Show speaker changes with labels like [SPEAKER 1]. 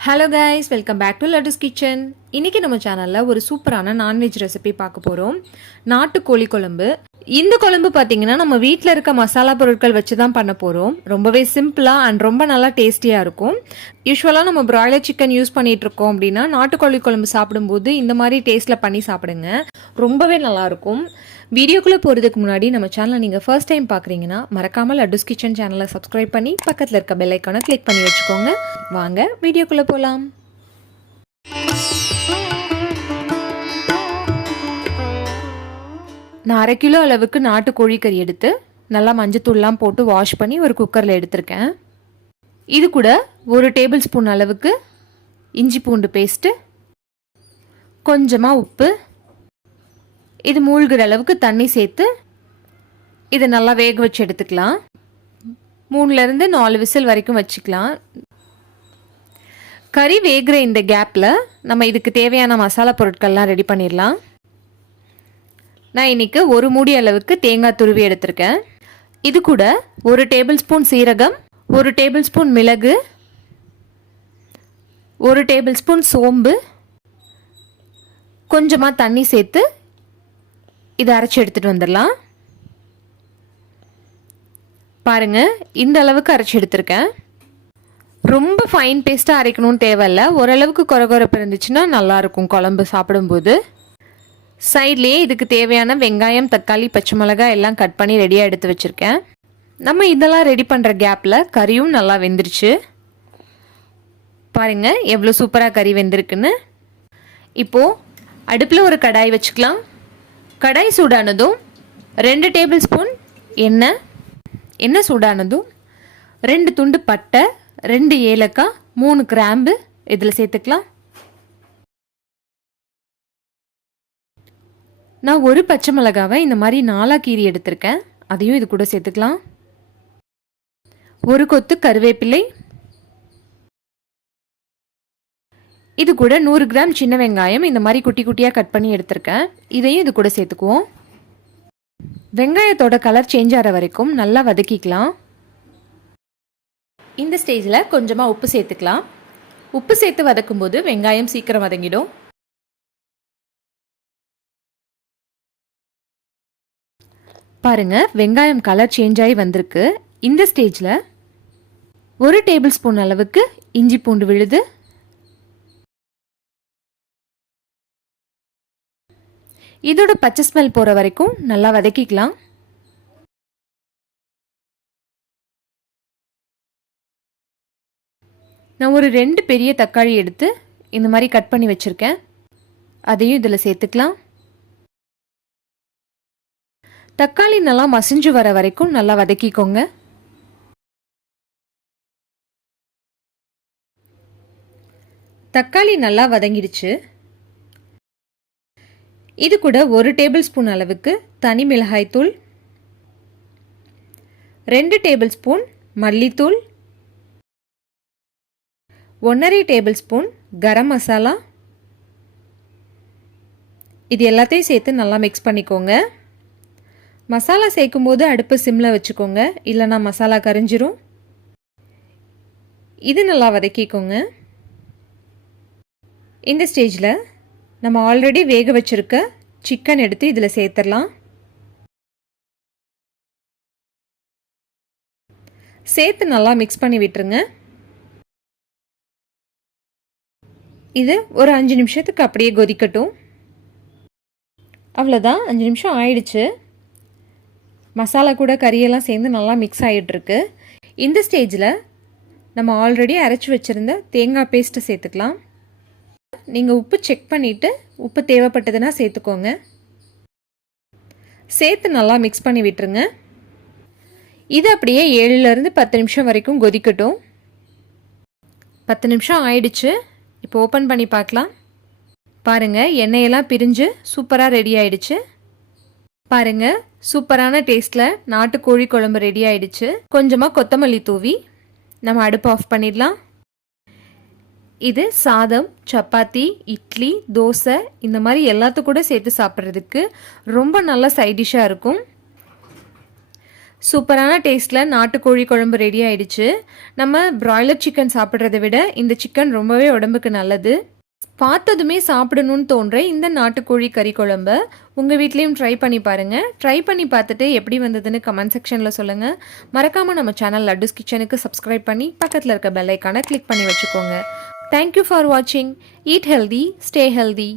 [SPEAKER 1] Hello guys welcome back to lettuce kitchen இன்றைக்கி நம்ம சேனலில் ஒரு சூப்பரான நான்வெஜ் ரெசிபி பார்க்க போகிறோம் நாட்டுக்கோழி குழம்பு இந்த குழம்பு பார்த்தீங்கன்னா நம்ம வீட்டில் இருக்க மசாலா பொருட்கள் வச்சு தான் பண்ண போகிறோம் ரொம்பவே சிம்பிளாக அண்ட் ரொம்ப நல்லா டேஸ்டியாக இருக்கும். யூஸ்வலாக நம்ம பிராய்லர் சிக்கன் யூஸ் பண்ணிகிட்ருக்கோம் இருக்கோம் அப்படின்னா நாட்டுக்கோழி குழம்பு சாப்பிடும்போது இந்த மாதிரி டேஸ்ட்டில் பண்ணி சாப்பிடுங்க. ரொம்பவே நல்லாயிருக்கும் வீடியோக்குள்ளே போகிறதுக்கு முன்னாடி நம்ம சேனலை நீங்கள் ஃபர்ஸ்ட் டைம் பார்க்குறீங்கன்னா மறக்காமல் லட்டுஸ் கிச்சன் சேனலை சப்ஸ்கிரைப் பண்ணி பக்கத்தில் இருக்க பெல் ஐக்கானை கிளிக் பண்ணி வச்சுக்கோங்க. வாங்க வீடியோக்குள்ளே போகலாம் நான் அரை கிலோ அளவுக்கு நாட்டு கோழிக்கறி எடுத்து நல்லா மஞ்சத்தூள்லாம் போட்டு வாஷ் பண்ணி ஒரு குக்கரில் எடுத்திருக்கேன். இது கூட ஒரு டேபிள் ஸ்பூன் அளவுக்கு இஞ்சி பூண்டு பேஸ்ட்டு கொஞ்சமாக உப்பு இது மூழ்கிற அளவுக்கு தண்ணி சேர்த்து இதை நல்லா வேக வச்சு எடுத்துக்கலாம். மூணுலேருந்து நாலு விசில் வரைக்கும் வச்சுக்கலாம். கறி வேகிற இந்த கேப்பில் நம்ம இதுக்கு தேவையான மசாலா பொருட்கள்லாம் ரெடி பண்ணிடலாம். நான் இன்னைக்கு ஒரு மூடி அளவுக்கு தேங்காய் துருவி எடுத்திருக்கேன். இது கூட ஒரு டேபிள் ஸ்பூன் சீரகம் ஒரு டேபிள் ஸ்பூன் மிளகு ஒரு டேபிள் ஸ்பூன் சோம்பு கொஞ்சமாக தண்ணி சேர்த்து இதை அரைச்சி எடுத்துகிட்டு வந்துடலாம். பாருங்கள் இந்த அளவுக்கு அரைச்சி எடுத்திருக்கேன். ரொம்ப ஃபைன் பேஸ்ட்டாக அரைக்கணும்னு தேவையில்ல. ஓரளவுக்கு குறகுறப்பு இருந்துச்சுன்னா நல்லாயிருக்கும் குழம்பு சாப்பிடும்போது. சைட்லேயே இதுக்கு தேவையான வெங்காயம் தக்காளி பச்சை மிளகாய் எல்லாம் கட் பண்ணி ரெடியாக எடுத்து வச்சுருக்கேன். நம்ம இதெல்லாம் ரெடி பண்ணுற கேப்பில் கறியும் நல்லா வெந்துருச்சு. பாருங்கள் எவ்வளோ சூப்பராக கறி வெந்திருக்குன்னு. இப்போது அடுப்பில் ஒரு கடாய் வச்சுக்கலாம். கடாய் சூடானதும் ரெண்டு டேபிள் ஸ்பூன் எண்ணெய். எண்ணெய் சூடானதும் ரெண்டு துண்டு பட்டை ரெண்டு ஏலக்காய் மூணு கிராம்பு இதில் சேர்த்துக்கலாம். நான் ஒரு பச்சை மிளகாவை இந்த மாதிரி நாலாக கீரி எடுத்திருக்கேன். அதையும் இது கூட சேர்த்துக்கலாம். ஒரு கொத்து கருவேப்பிலை. இது கூட நூறு கிராம் சின்ன வெங்காயம் இந்த மாதிரி குட்டி குட்டியாக கட் பண்ணி எடுத்திருக்கேன். இதையும் இது கூட சேர்த்துக்குவோம். வெங்காயத்தோட கலர் சேஞ்ச் ஆகிற வரைக்கும் நல்லா வதக்கிக்கலாம். இந்த ஸ்டேஜில் கொஞ்சமாக உப்பு சேர்த்துக்கலாம். உப்பு சேர்த்து வதக்கும்போது வெங்காயம் சீக்கிரம் வதங்கிடும். பாருங்க வெங்காயம் கலர் சேஞ்ச் ஆகி வந்திருக்கு. இந்த ஸ்டேஜில் ஒரு டேபிள் ஸ்பூன் அளவுக்கு இஞ்சி பூண்டு விழுது. இதோட பச்சை ஸ்மெல் போகிற வரைக்கும் நல்லா வதக்கிக்கலாம். நான் ஒரு ரெண்டு பெரிய தக்காளி எடுத்து இந்த மாதிரி கட் பண்ணி வச்சுருக்கேன். அதையும் இதில் சேர்த்துக்கலாம். தக்காளி நல்லா மசிஞ்சு வர வரைக்கும் நல்லா வதக்கிக்கோங்க. தக்காளி நல்லா வதங்கிடுச்சு. இது கூட ஒரு டேபிள் ஸ்பூன் அளவுக்கு தனி மிளகாய்த்தூள் ரெண்டு டேபிள் ஸ்பூன் மல்லித்தூள் ஒன்றரை டேபிள் ஸ்பூன் கரம் மசாலா. இது எல்லாத்தையும் சேர்த்து நல்லா மிக்ஸ் பண்ணிக்கோங்க. மசாலா சேர்க்கும் போது அடுப்பு சிம்மில் வச்சுக்கோங்க. இல்லைனா மசாலா கரைஞ்சிரும். இது நல்லா வதக்கிக்கோங்க. இந்த ஸ்டேஜில் நம்ம ஆல்ரெடி வேக வச்சுருக்க சிக்கன் எடுத்து இதில் சேர்த்துடலாம். சேர்த்து நல்லா மிக்ஸ் பண்ணி விட்டுருங்க. இது ஒரு அஞ்சு நிமிஷத்துக்கு அப்படியே கொதிக்கட்டும். அவ்வளோதான் அஞ்சு நிமிஷம் ஆயிடுச்சு. மசாலா கூட கறியெல்லாம் சேர்ந்து நல்லா மிக்ஸ் ஆகிட்டுருக்கு இந்த ஸ்டேஜில் நம்ம ஆல்ரெடி அரைச்சி வச்சுருந்த தேங்காய் பேஸ்ட்டை சேர்த்துக்கலாம். நீங்கள் உப்பு செக் பண்ணிவிட்டு உப்பு தேவைப்பட்டதுன்னா சேர்த்துக்கோங்க. சேர்த்து நல்லா மிக்ஸ் பண்ணி விட்டுருங்க. இது அப்படியே ஏழுலேருந்து பத்து நிமிஷம் வரைக்கும் கொதிக்கட்டும். பத்து நிமிஷம் ஆயிடுச்சு. இப்போ ஓப்பன் பண்ணி பார்க்கலாம். பாருங்கள் எண்ணெயெல்லாம் பிரிஞ்சு சூப்பராக ரெடி ஆயிடுச்சு. பாருங்க சூப்பரான டேஸ்ட்டில் நாட்டுக்கோழி குழம்பு ரெடி ஆயிடுச்சு. கொஞ்சமாக கொத்தமல்லி தூவி நம்ம அடுப்பு ஆஃப் பண்ணிடலாம். இது சாதம் சப்பாத்தி இட்லி தோசை இந்த மாதிரி எல்லாத்து கூட சேர்த்து சாப்பிட்றதுக்கு ரொம்ப நல்ல சைடிஷாக இருக்கும். சூப்பரான டேஸ்ட்டில் நாட்டுக்கோழி குழம்பு ரெடி ஆயிடுச்சு. நம்ம பிராய்லர் சிக்கன் சாப்பிட்றத விட இந்த சிக்கன் ரொம்பவே உடம்புக்கு நல்லது. பார்த்ததுமே சாப்பிடணும்னு தோன்ற இந்த நாட்டுக்கோழி கறி குழம்ப உங்கள் வீட்லேயும் ட்ரை பண்ணி பாருங்கள் ட்ரை பண்ணி பார்த்துட்டு எப்படி வந்ததுன்னு கமெண்ட் செக்ஷனில் சொல்லுங்கள் மறக்காமல் நம்ம சேனல் லட்டுஸ் கிச்சனுக்கு சப்ஸ்கிரைப் பண்ணி பக்கத்தில் இருக்க பெல்லைக்கான கிளிக் பண்ணி வச்சுக்கோங்க. தேங்க்யூ ஃபார் வாட்சிங் ஈட் ஹெல்தி ஸ்டே ஹெல்தி